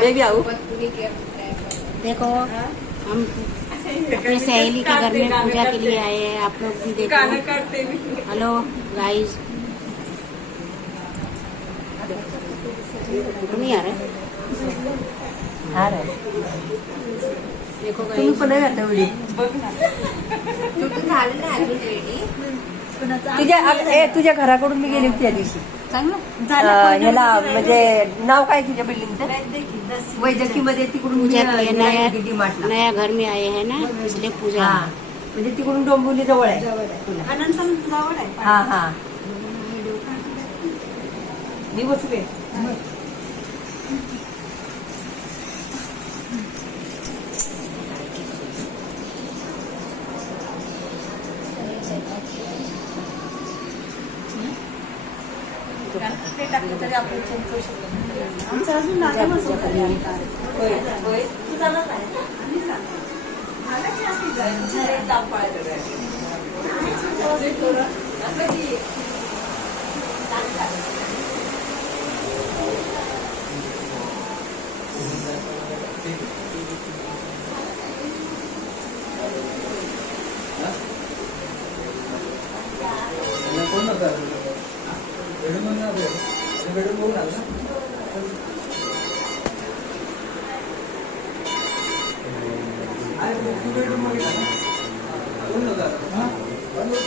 मैं भी आऊँ? देखो हम अपनी सहेली के घर में पूजा के लिए आए हैं, आप लोग भी देखो। हेलो गाइस, नहीं आ रहा देखो तुम्ही पण नाही आता व्हिडिओ तुझ्या घराकडून मी गेली होती त्या दिवशी ह्याला म्हणजे नाव काय तुझ्या बिल्डिंगचं वैजकी मध्ये तिकडून पूजा के लिए DMart नया घर में आए हैं ना, इसलिए पूजा हा म्हणजे तिकडून डोंबिवली जवळ आहे हा हा मी बसले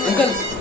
अंकल